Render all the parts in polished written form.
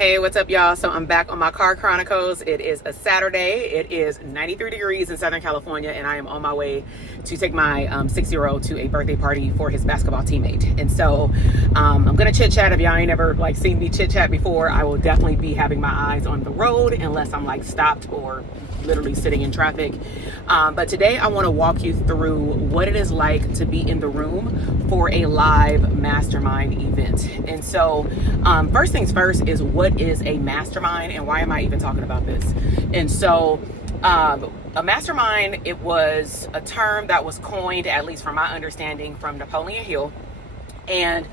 Hey, what's up, y'all? So I'm back on my car chronicles. It is a Saturday. It is 93 degrees in Southern California, and I am on my way to take my 6-year-old to a birthday party for his basketball teammate. And so I'm gonna chit chat. If y'all ain't ever seen me chit chat before, I will definitely be having my eyes on the road unless I'm stopped or literally sitting in traffic. But today I want to walk you through what it is like to be in the room for a live mastermind event. And so first things first is, what is a mastermind and why am I even talking about this? And so a mastermind, it was a term that was coined, at least from my understanding, from Napoleon Hill. And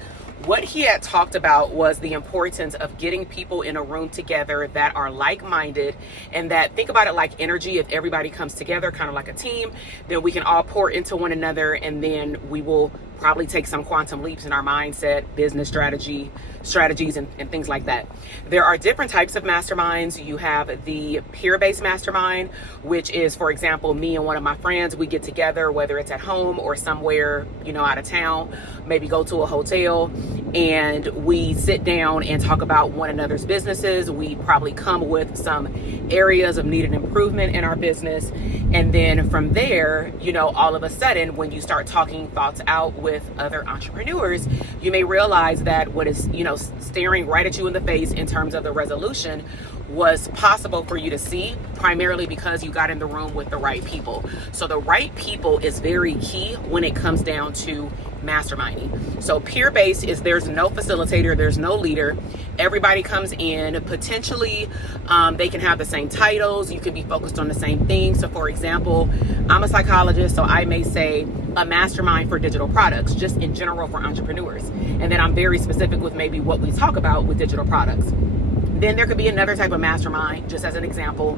what he had talked about was the importance of getting people in a room together that are like-minded, and that, think about it like energy. If everybody comes together kind of like a team, then we can all pour into one another, and then we will probably take some quantum leaps in our mindset, business strategies and things like that. There are different types of masterminds. You have the peer-based mastermind, which is, for example, me and one of my friends, we get together, whether it's at home or somewhere, out of town, maybe go to a hotel, and we sit down and talk about one another's businesses. We probably come with some areas of needed improvement in our business. And then from there, all of a sudden, when you start talking thoughts out with other entrepreneurs, you may realize that what is, staring right at you in the face in terms of the resolution was possible for you to see, primarily because you got in the room with the right people. So the right people is very key when it comes down to masterminding. So peer-based is, there's no facilitator, there's no leader. Everybody comes in, potentially they can have the same titles, you can be focused on the same thing. So for example, I'm a psychologist, so I may say a mastermind for digital products, just in general for entrepreneurs. And then I'm very specific with maybe what we talk about with digital products. Then there could be another type of mastermind, just as an example,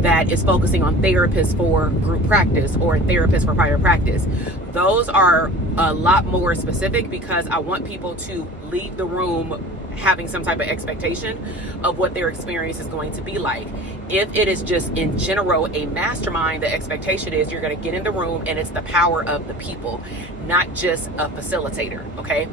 that is focusing on therapists for group practice or therapists for private practice. Those are a lot more specific because I want people to leave the room having some type of expectation of what their experience is going to be like. If it is just in general a mastermind, the expectation is you're going to get in the room and it's the power of the people, not just a facilitator. Okay.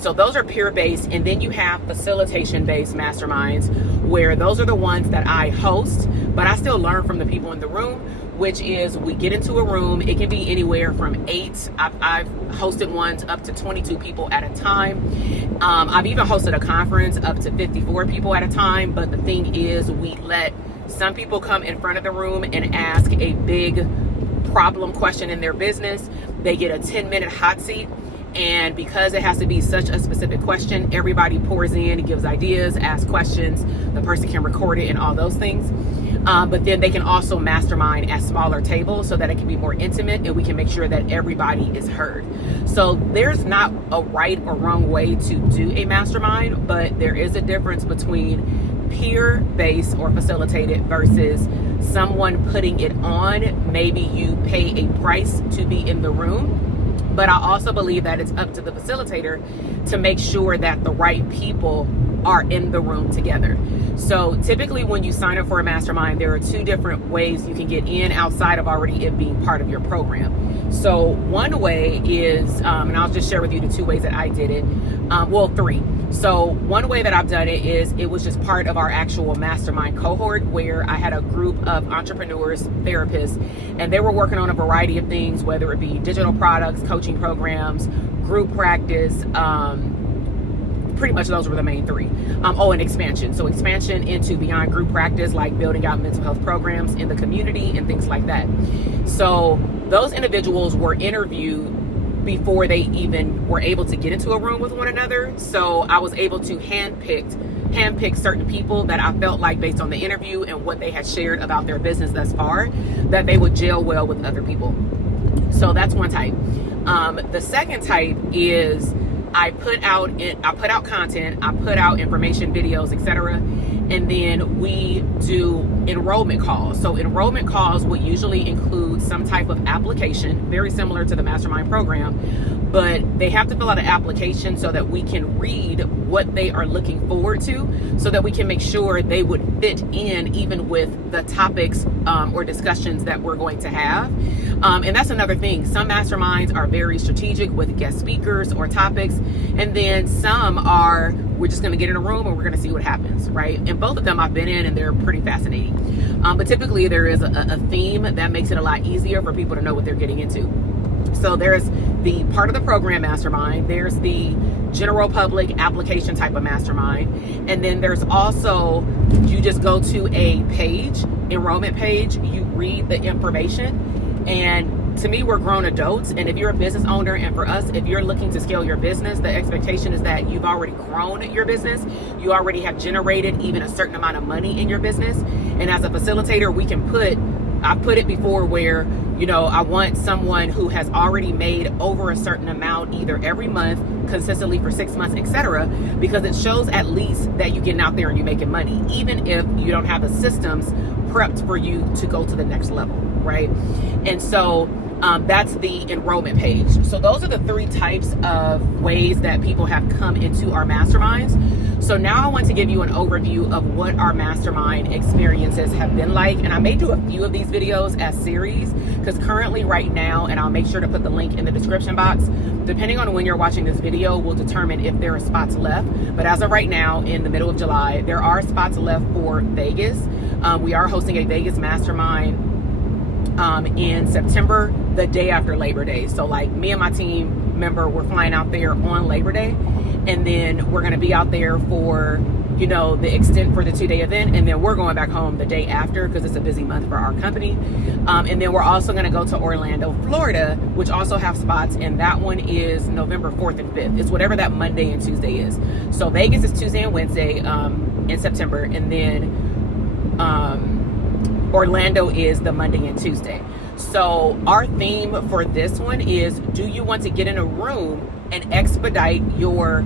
So those are peer-based. And then you have facilitation-based masterminds, where those are the ones that I host, but I still learn from the people in the room, which is, we get into a room. It can be anywhere from 8. I've hosted ones up to 22 people at a time. I've even hosted a conference up to 54 people at a time. But the thing is, we let some people come in front of the room and ask a big problem question in their business. They get a 10-minute hot seat. And because it has to be such a specific question, everybody pours in, gives ideas, asks questions. The person can record it and all those things. But then they can also mastermind at smaller tables so that it can be more intimate and we can make sure that everybody is heard. So there's not a right or wrong way to do a mastermind, but there is a difference between peer-based or facilitated versus someone putting it on. Maybe you pay a price to be in the room. But I also believe that it's up to the facilitator to make sure that the right people are in the room together. So typically when you sign up for a mastermind, there are 2 different ways you can get in outside of already it being part of your program. So one way is, and I'll just share with you the 2 ways that I did it. 3. So one way that I've done it is, it was just part of our actual mastermind cohort, where I had a group of entrepreneurs, therapists, and they were working on a variety of things, whether it be digital products, coaching programs, group practice, pretty much those were the main 3. And expansion. So expansion into beyond group practice, like building out mental health programs in the community and things like that. So those individuals were interviewed before they even were able to get into a room with one another. So I was able to handpick certain people that I felt like, based on the interview and what they had shared about their business thus far, that they would gel well with other people. So that's one type. The second type is, I put out content, I put out information, videos, etc. And then we do enrollment calls. So enrollment calls would usually include some type of application, very similar to the mastermind program, but they have to fill out an application so that we can read what they are looking forward to, so that we can make sure they would fit in even with the topics or discussions that we're going to have. And that's another thing. Some masterminds are very strategic with guest speakers or topics, and then some are We're just going to get in a room and we're going to see what happens, right? And both of them I've been in, and they're pretty fascinating. But typically there is a theme that makes it a lot easier for people to know what they're getting into. So there's the part of the program mastermind, there's the general public application type of mastermind, and then there's also, you just go to a page, enrollment page, you read the information, and to me, we're grown adults, and if you're a business owner, and for us, if you're looking to scale your business, the expectation is that you've already grown your business, you already have generated even a certain amount of money in your business, and as a facilitator, we can I've put it before where, I want someone who has already made over a certain amount either every month, consistently for 6 months, etc., because it shows at least that you're getting out there and you're making money, even if you don't have the systems prepped for you to go to the next level, right? And so that's the enrollment page. So those are the 3 types of ways that people have come into our masterminds. So now I want to give you an overview of what our mastermind experiences have been like. And I may do a few of these videos as series, because currently right now, and I'll make sure to put the link in the description box, depending on when you're watching this video, will determine if there are spots left. But as of right now, in the middle of July, there are spots left for Vegas. We are hosting a Vegas mastermind in September, the day after Labor Day. So like me and my team member, we're flying out there on Labor Day, and then we're going to be out there for the extent for the 2-day event, and then we're going back home the day after because it's a busy month for our company. And then we're also going to go to Orlando, Florida, which also have spots, and that one is November 4th and 5th. It's whatever that Monday and Tuesday is. So Vegas is Tuesday and Wednesday in September, and then Orlando is the Monday and Tuesday. So our theme for this one is, do you want to get in a room and expedite your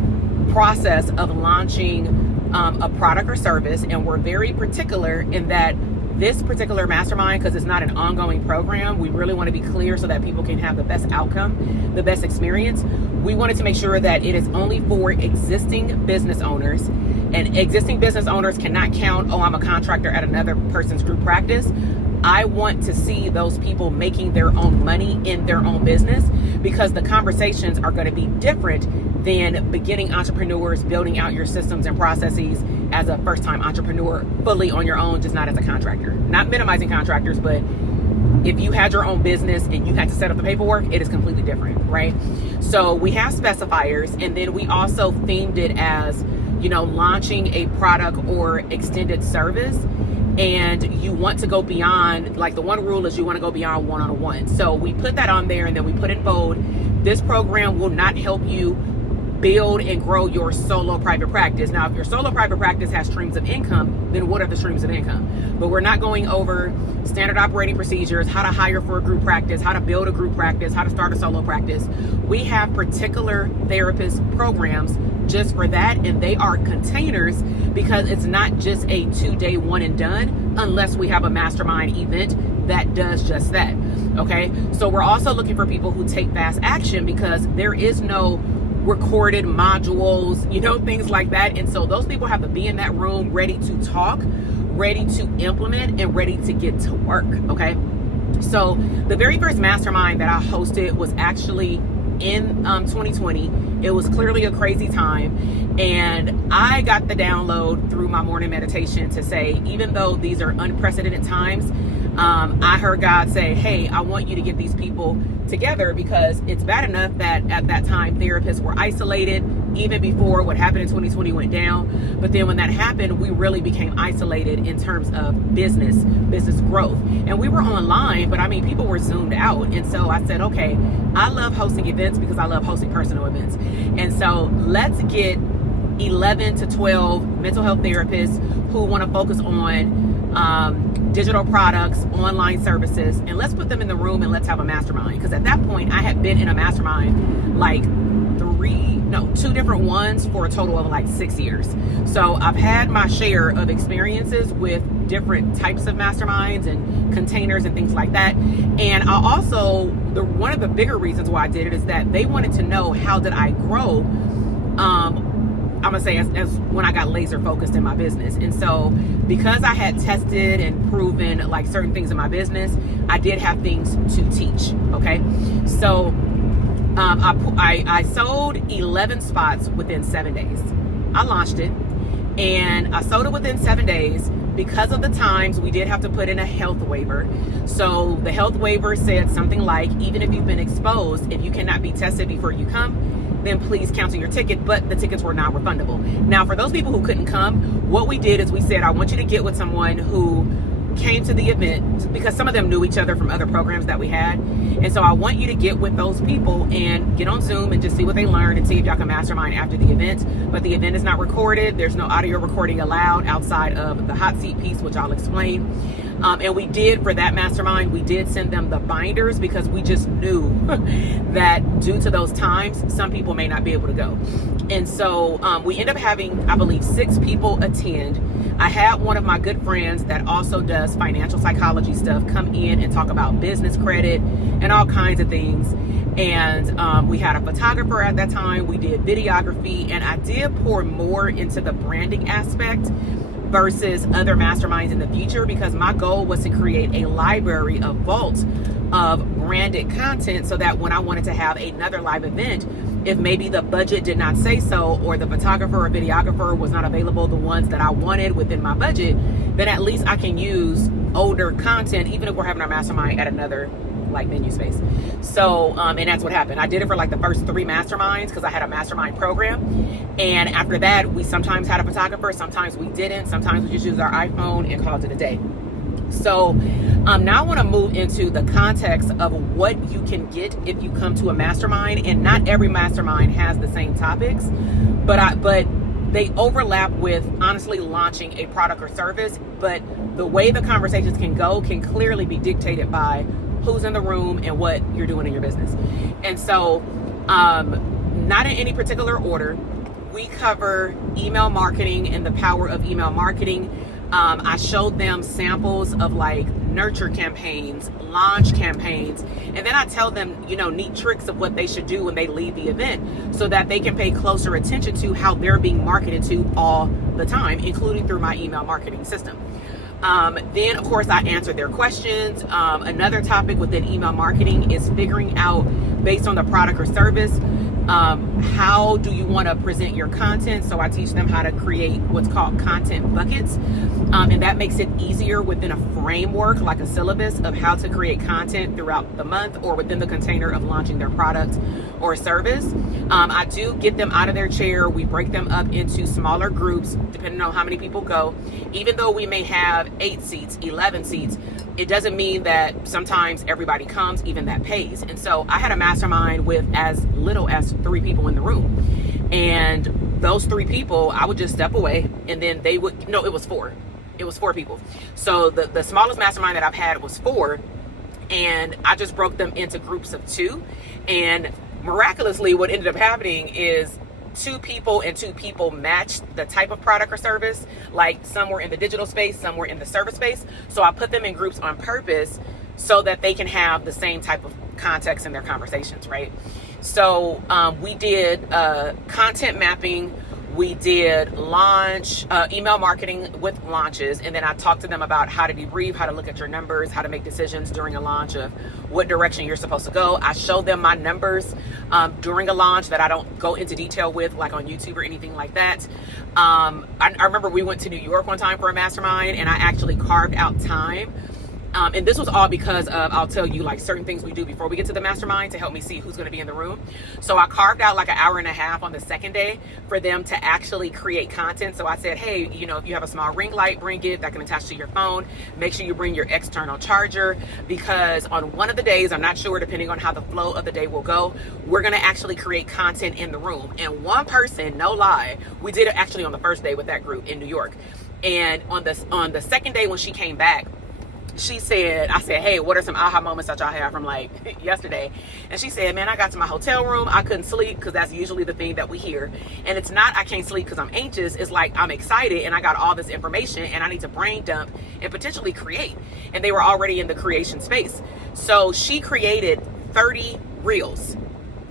process of launching a product or service? And we're very particular in that this particular mastermind, because it's not an ongoing program, we really want to be clear so that people can have the best outcome, the best experience. We wanted to make sure that it is only for existing business owners, and existing business owners cannot count, oh, I'm a contractor at another person's group practice. I want to see those people making their own money in their own business, because the conversations are going to be different than beginning entrepreneurs building out your systems and processes as a first-time entrepreneur fully on your own, just not as a contractor. Not minimizing contractors, but if you had your own business and you had to set up the paperwork, it is completely different, right? So we have specifiers, and then we also themed it as, launching a product or extended service, and you want to go beyond, like the one rule is you want to go beyond one-on-one. So we put that on there, and then we put in bold, this program will not help you build and grow your solo private practice. Now, if your solo private practice has streams of income, then what are the streams of income? But we're not going over standard operating procedures, how to hire for a group practice, how to build a group practice, how to start a solo practice. We have particular therapist programs just for that, and they are containers, because it's not just a 2-day one and done unless we have a mastermind event that does just that. Okay, so we're also looking for people who take fast action, because there is no recorded modules, things like that. And so those people have to be in that room ready to talk, ready to implement, and ready to get to work. Okay, so the very first mastermind that I hosted was actually in 2020. It was clearly a crazy time, and I got the download through my morning meditation to say, even though these are unprecedented times, I heard God say, hey, I want you to get these people together, because it's bad enough that at that time therapists were isolated even before what happened in 2020 went down. But then when that happened, we really became isolated in terms of business growth. And we were online, but people were zoomed out. And so I said, okay, I love hosting events because I love hosting personal events. And so let's get 11 to 12 mental health therapists who want to focus on digital products, online services, and let's put them in the room and let's have a mastermind. Because at that point, I had been in a mastermind like 2 different ones for a total of like 6 years. So I've had my share of experiences with different types of masterminds and containers and things like that. And I also, one of the bigger reasons why I did it is that they wanted to know, how did I grow? I'm gonna say as when I got laser focused in my business. And so because I had tested and proven like certain things in my business, I did have things to teach. Okay, so I sold 11 spots within 7 days. I launched it, and I sold it within 7 days. Because of the times, we did have to put in a health waiver. So the health waiver said something like, even if you've been exposed, if you cannot be tested before you come, then please cancel your ticket, but the tickets were not refundable. Now, for those people who couldn't come, what we did is we said, I want you to get with someone who came to the event, because some of them knew each other from other programs that we had. And so I want you to get with those people and get on Zoom and just see what they learn and see if y'all can mastermind after the event. But the event is not recorded. There's no audio recording allowed outside of the hot seat piece, which I'll explain. And we did, for that mastermind, we did send them the binders because we just knew that due to those times, some people may not be able to go. And so we end up having, I believe, 6 people attend. I had one of my good friends that also does financial psychology stuff come in and talk about business credit and all kinds of things. And we had a photographer at that time. We did videography, and I did pour more into the branding aspect versus other masterminds in the future, because my goal was to create a library, a vault of branded content, so that when I wanted to have another live event, if maybe the budget did not say so, or the photographer or videographer was not available, the ones that I wanted within my budget, then at least I can use older content, even if we're having our mastermind at another like venue space. So, and that's what happened. I did it for like the first 3 masterminds because I had a mastermind program. And after that, we sometimes had a photographer, sometimes we didn't, sometimes we just used our iPhone and called it a day. So now I want to move into the context of what you can get if you come to a mastermind. And not every mastermind has the same topics, but they overlap with honestly launching a product or service. But the way the conversations can go can clearly be dictated by who's in the room and what you're doing in your business. And so not in any particular order, we cover email marketing and the power of email marketing. I showed them samples of like nurture campaigns, launch campaigns, and then I tell them, neat tricks of what they should do when they leave the event, so that they can pay closer attention to how they're being marketed to all the time, including through my email marketing system. Then, of course, I answered their questions. Another topic within email marketing is figuring out, based on the product or service, how do you want to present your content? So I teach them how to create what's called content buckets. And that makes it easier within a framework, like a syllabus of how to create content throughout the month or within the container of launching their product or service. I do get them out of their chair. We break them up into smaller groups, depending on how many people go. Even though we may have 8 seats, 11 seats, it doesn't mean that sometimes everybody comes, even that pays. And so I had a mastermind with as little as 3 people in the room. And those 3 people, I would just step away, and then they would, no, it was 4. It was 4 people. So the smallest mastermind that I've had was 4. And I just broke them into groups of 2. And miraculously, what ended up happening is 2 people and 2 people matched the type of product or service. Like some were in the digital space, some were in the service space. So I put them in groups on purpose so that they can have the same type of context in their conversations, right? So we did content mapping. We did launch, email marketing with launches. And then I talked to them about how to debrief, how to look at your numbers, how to make decisions during a launch of what direction you're supposed to go. I showed them my numbers during a launch that I don't go into detail with, like on YouTube or anything like that. I remember we went to New York one time for a mastermind, and I actually carved out time. And this was all because of, I'll tell you, like certain things we do before we get to the mastermind to help me see who's going to be in the room. So I carved out like an hour and a half on the second day for them to actually create content. So I said, hey, if you have a small ring light, bring it. That can attach to your phone. Make sure you bring your external charger, because on one of the days, I'm not sure, depending on how the flow of the day will go, we're going to actually create content in the room. And one person, no lie, we did it actually on the first day with that group in New York. And on the second day when she came back, I said, hey, what are some aha moments that y'all have from like yesterday? And she said, man, I got to my hotel room. I couldn't sleep, because that's usually the thing that we hear. And it's not I can't sleep because I'm anxious. It's like I'm excited and I got all this information and I need to brain dump and potentially create. And they were already in the creation space. So she created 30 reels.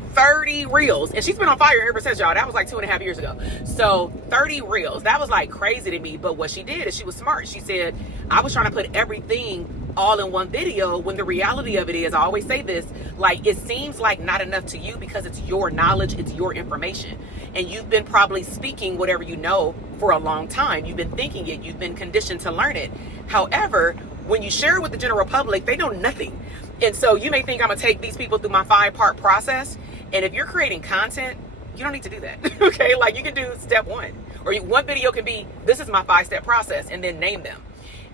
30 reels, and she's been on fire ever since, y'all. That was like 2.5 years ago. So 30 reels, that was like crazy to me. But what she did is she was smart. She said, I was trying to put everything all in one video, when the reality of it is, I always say this, like, it seems like not enough to you because it's your knowledge, it's your information. and you've been probably speaking whatever you know for a long time. You've been thinking it, you've been conditioned to learn it. However, when you share it with the general public, they know nothing. And so you may think I'm gonna take these people through my 5-part process. And if you're creating content, you don't need to do that. Okay, like you can do step 1, or one video can be, this is my 5-step process, and then name them.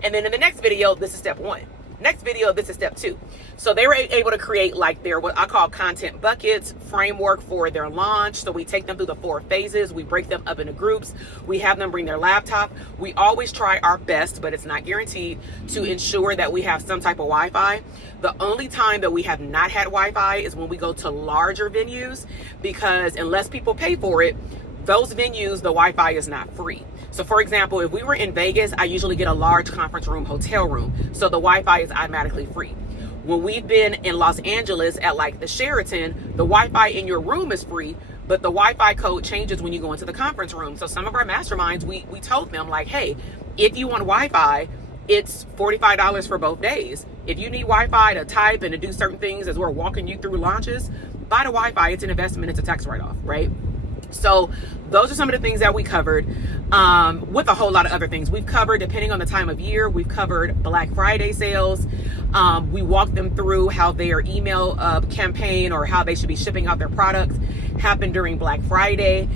And then in the next video, this is step 1. Next video, this is step 2. So they were able to create like their, what I call content buckets, framework for their launch. So we take them through the 4 phases. We break them up into groups. We have them bring their laptop. We always try our best, but it's not guaranteed, to ensure that we have some type of Wi-Fi. The only time that we have not had Wi-Fi is when we go to larger venues, because unless people pay for it, those venues, the Wi-Fi is not free. So for example, if we were in Vegas, I usually get a large conference room, hotel room. So the Wi-Fi is automatically free. When we've been in Los Angeles at like the Sheraton, the Wi-Fi in your room is free, but the Wi-Fi code changes when you go into the conference room. So some of our masterminds, we told them like, hey, if you want Wi-Fi, it's $45 for both days. If you need Wi-Fi to type and to do certain things as we're walking you through launches, buy the Wi-Fi. It's an investment. It's a tax write-off, right? So those are some of the things that we covered, with a whole lot of other things. We've covered, depending on the time of year, we've covered Black Friday sales. We walked them through how their email campaign, or how they should be shipping out their products, happened during Black Friday.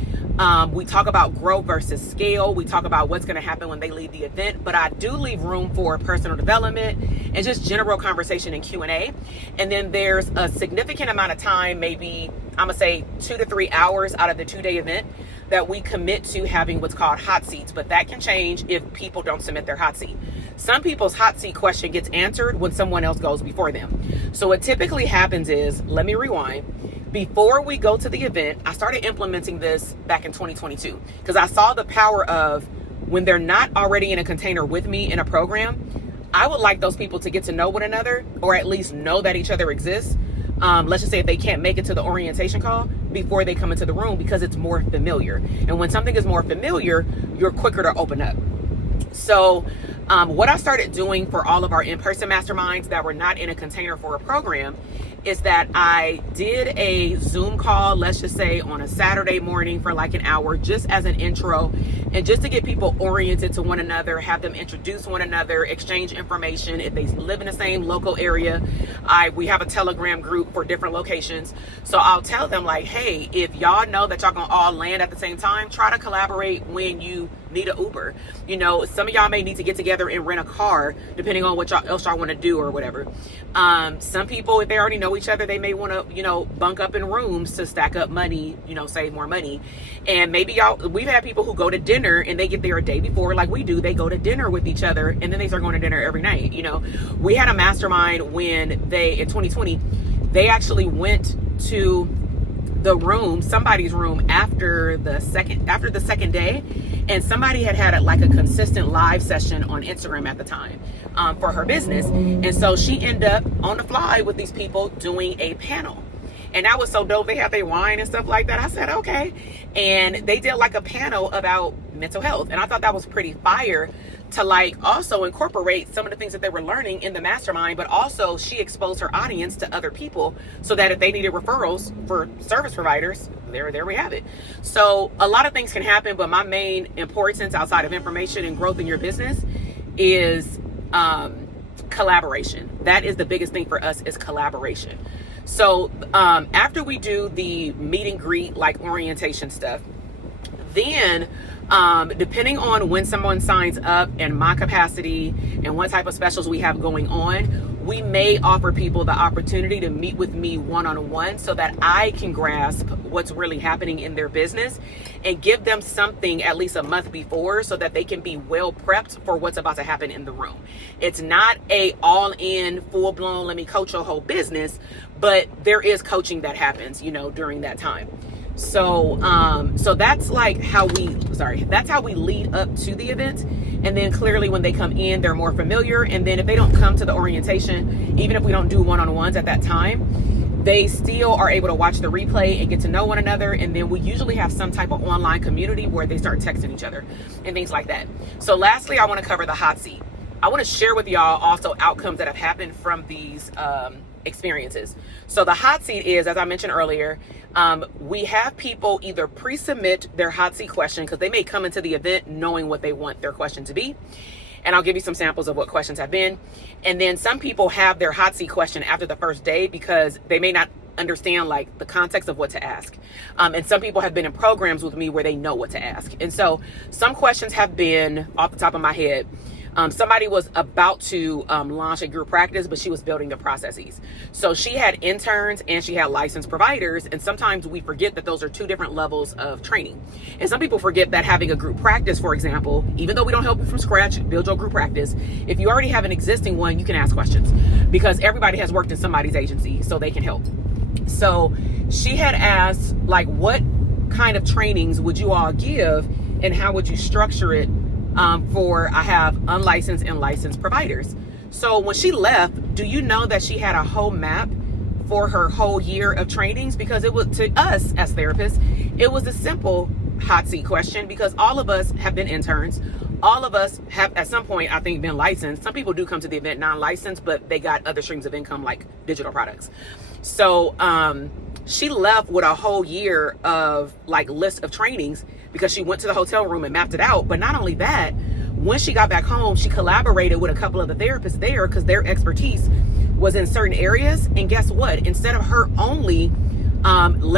We talk about growth versus scale. We talk about what's going to happen when they leave the event, but I do leave room for personal development and just general conversation and Q&A. And then there's a significant amount of time, maybe I'm gonna say 2 to 3 hours out of the 2-day event, that we commit to having what's called hot seats, but that can change if people don't submit their hot seat. Some people's hot seat question gets answered when someone else goes before them. So what typically happens is, let me rewind. Before we go to the event, I started implementing this back in 2022 because I saw the power of, when they're not already in a container with me in a program, I would like those people to get to know one another, or at least know that each other exists. Let's just say if they can't make it to the orientation call, before they come into the room, because it's more familiar. And when something is more familiar, you're quicker to open up. So what I started doing for all of our in-person masterminds that were not in a container for a program is that I did a Zoom call, let's just say on a Saturday morning for like an hour, just as an intro, and just to get people oriented to one another, have them introduce one another, exchange information. If they live in the same local area, we have a Telegram group for different locations. So I'll tell them like, hey, if y'all know that y'all gonna all land at the same time, try to collaborate when you need an Uber. You know, some of y'all may need to get together and rent a car, depending on what else y'all want to do or whatever. Some people, if they already know each other, they may want to, you know, bunk up in rooms to stack up money, you know, save more money. And maybe we've had people who go to dinner and they get there a day before, like we do. They go to dinner with each other and then they start going to dinner every night. You know, we had a mastermind when in 2020, they actually went to the room, somebody's room after the second day, and somebody had like a consistent live session on Instagram at the time for her business. And so she ended up on the fly with these people doing a panel. And that was so dope. They had their wine and stuff like that. I said, okay. And they did like a panel about mental health. And I thought that was pretty fire to like also incorporate some of the things that they were learning in the mastermind, but also she exposed her audience to other people so that if they needed referrals for service providers, there we have it. So a lot of things can happen, but my main importance outside of information and growth in your business is collaboration. That is the biggest thing for us, is collaboration. So after we do the meet and greet, like orientation stuff, then depending on when someone signs up and my capacity and what type of specials we have going on, we may offer people the opportunity to meet with me one-on-one so that I can grasp what's really happening in their business and give them something at least a month before so that they can be well prepped for what's about to happen in the room. It's not a all-in, full-blown, let me coach your whole business, but there is coaching that happens, you know, during that time. So that's like that's how we lead up to the event. And then clearly when they come in, they're more familiar. And then if they don't come to the orientation, even if we don't do one-on-ones at that time, they still are able to watch the replay and get to know one another. And then we usually have some type of online community where they start texting each other and things like that. So lastly, I want to cover the hot seat. I want to share with y'all also outcomes that have happened from these experiences. So the hot seat is, as I mentioned earlier, we have people either pre-submit their hot seat question because they may come into the event knowing what they want their question to be. And I'll give you some samples of what questions have been. And then some people have their hot seat question after the first day because they may not understand like the context of what to ask. And some people have been in programs with me where they know what to ask. And so some questions have been off the top of my head. Somebody was about to launch a group practice, but she was building the processes. So she had interns and she had licensed providers. And sometimes we forget that those are two different levels of training. And some people forget that having a group practice, for example, even though we don't help you from scratch, build your group practice. If you already have an existing one, you can ask questions because everybody has worked in somebody's agency, so they can help. So she had asked, like, what kind of trainings would you all give and how would you structure it for I have unlicensed and licensed providers. So when she left, do you know that she had a whole map for her whole year of trainings? Because it was, to us as therapists, it was a simple hot seat question because all of us have been interns. All of us have at some point, I think, been licensed. Some people do come to the event non-licensed, but they got other streams of income like digital products. So she left with a whole year of like list of trainings because she went to the hotel room and mapped it out. But not only that, when she got back home, she collaborated with a couple of the therapists there because their expertise was in certain areas. And guess what? Instead of her only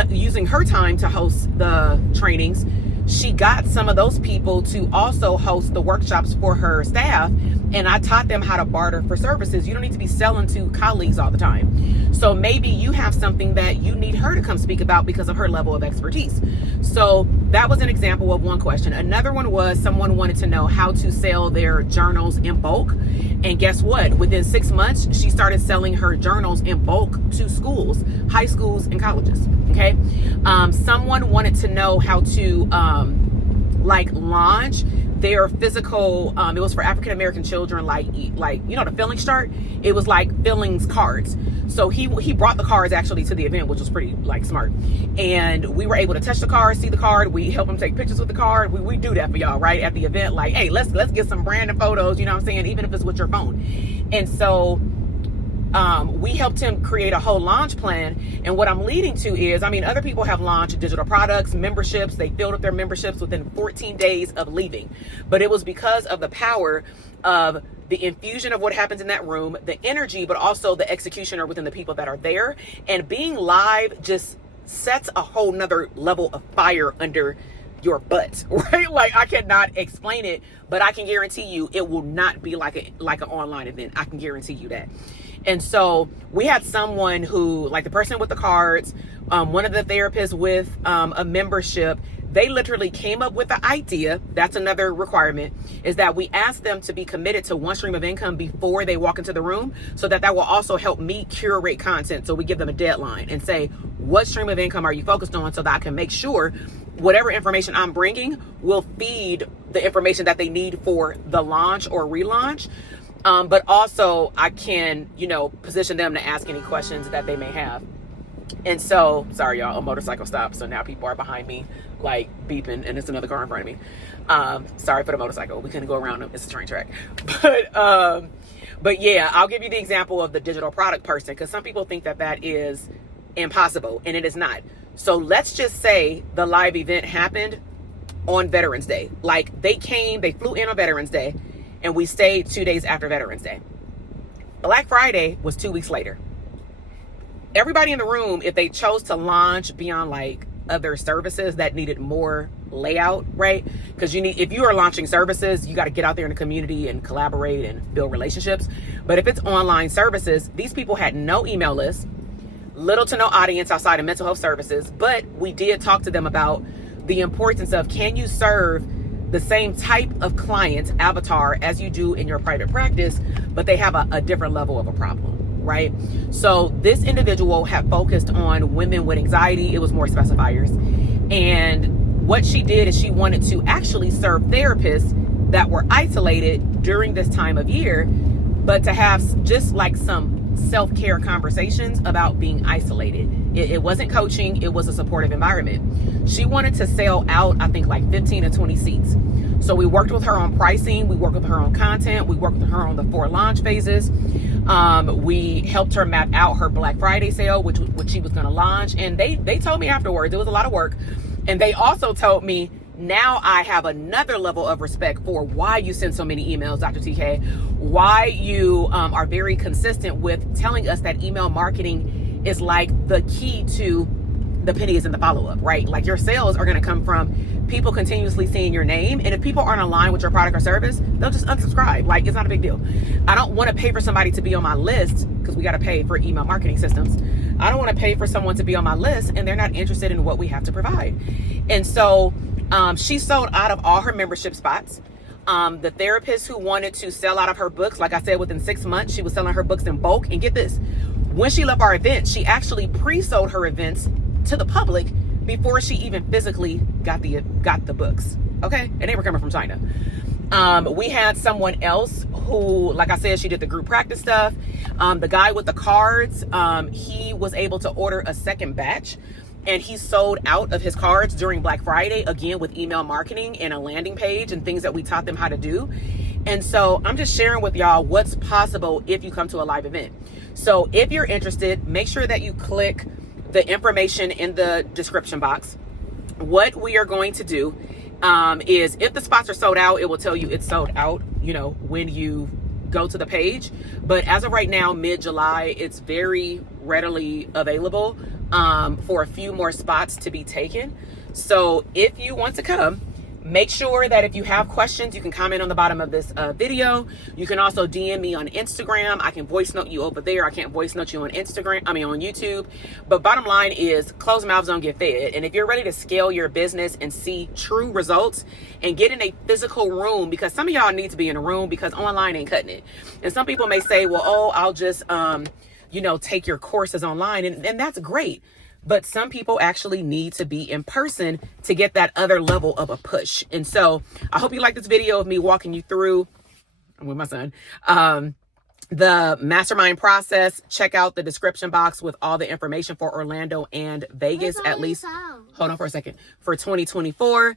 using her time to host the trainings, she got some of those people to also host the workshops for her staff. And I taught them how to barter for services. You don't need to be selling to colleagues all the time. So maybe you have something that you need her to come speak about because of her level of expertise. So that was an example of one question. Another one was someone wanted to know how to sell their journals in bulk. And guess what? Within 6 months, she started selling her journals in bulk to schools, high schools and colleges. Okay. Someone wanted to know how to like launch their physical, it was for African American children, like you know, the filling chart. It was like fillings cards. So he brought the cards actually to the event, which was pretty like smart. And we were able to touch the card, see the card. We help him take pictures with the card. We do that for y'all, right? At the event, like, hey, let's get some branded photos. You know what I'm saying? Even if it's with your phone. And so we helped him create a whole launch plan. And what I'm leading to is, I mean, other people have launched digital products, memberships. They filled up their memberships within 14 days of leaving. But it was because of the power of the infusion of what happens in that room, the energy, but also the executioner within the people that are there. And being live just sets a whole nother level of fire under your butt, right? Like, I cannot explain it, but I can guarantee you it will not be like an online event. I can guarantee you that. And so we had someone who, like the person with the cards, one of the therapists with a membership, they literally came up with the idea. That's another requirement, is that we ask them to be committed to one stream of income before they walk into the room, so that will also help me curate content. So we give them a deadline and say, what stream of income are you focused on, so that I can make sure whatever information I'm bringing will feed the information that they need for the launch or relaunch. But also I can, position them to ask any questions that they may have. And so, sorry, y'all, a motorcycle stopped. So now people are behind me, like beeping, and it's another car in front of me. Sorry for the motorcycle. We couldn't go around them. It's a train track. But yeah, I'll give you the example of the digital product person, because some people think that is impossible, and it is not. So let's just say the live event happened on Veterans Day. Like, they flew in on Veterans Day, and we stayed 2 days after Veterans Day. Black Friday was 2 weeks later. Everybody in the room, if they chose to launch beyond like other services that needed more layout, right? Because if you are launching services, you got to get out there in the community and collaborate and build relationships. But if it's online services, these people had no email list, little to no audience outside of mental health services. But we did talk to them about the importance of, can you serve the same type of client avatar as you do in your private practice, but they have a different level of a problem, right? So this individual had focused on women with anxiety. It was more specifiers. And what she did is she wanted to actually serve therapists that were isolated during this time of year, but to have just like some self-care conversations about being isolated. It wasn't coaching, it was a supportive environment. She wanted to sell out, I think, like 15 or 20 seats. So we worked with her on pricing. We worked with her on content. We worked with her on the 4 launch phases. We helped her map out her Black Friday sale, which she was going to launch. And they told me afterwards, it was a lot of work. And they also told me, now I have another level of respect for why you send so many emails, Dr. TK, why you are very consistent with telling us that email marketing is like the key to the penny is in the follow-up, right? Like your sales are going to come from people continuously seeing your name. And if people aren't aligned with your product or service, they'll just unsubscribe. Like, it's not a big deal. I don't want to pay for somebody to be on my list, because we got to pay for email marketing systems. I don't want to pay for someone to be on my list and they're not interested in what we have to provide. And so she sold out of all her membership spots. The therapist who wanted to sell out of her books, like I said, within 6 months, she was selling her books in bulk. And get this, when she left our event, she actually pre-sold her events to the public before she even physically got the books. Okay, and they were coming from China. We had someone else who, like I said, she did the group practice stuff. The guy with the cards, he was able to order a second batch, and he sold out of his cards during Black Friday, again with email marketing and a landing page and things that we taught them how to do. And so I'm just sharing with y'all what's possible if you come to a live event. So if you're interested, make sure that you click the information in the description box. What we are going to do is, if the spots are sold out, it will tell you it's sold out, when you go to the page. But as of right now, mid-July, it's very readily available for a few more spots to be taken. So if you want to come, make sure that if you have questions, you can comment on the bottom of this video. You can also DM me on Instagram. I can voice note you over there. I can't voice note you on on YouTube. But bottom line is, closed mouths don't get fed. And if you're ready to scale your business and see true results and get in a physical room, because some of y'all need to be in a room because online ain't cutting it. And some people may say, well, I'll just, take your courses online. And that's great. But some people actually need to be in person to get that other level of a push. And so I hope you like this video of me walking you through, I'm with my son, the mastermind process. Check out the description box with all the information for Orlando and Vegas, at least. Hold on for a second. For 2024.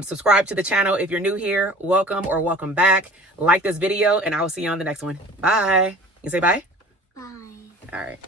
Subscribe to the channel if you're new here. Welcome or welcome back. Like this video, and I will see you on the next one. Bye. You say bye? Bye. All right.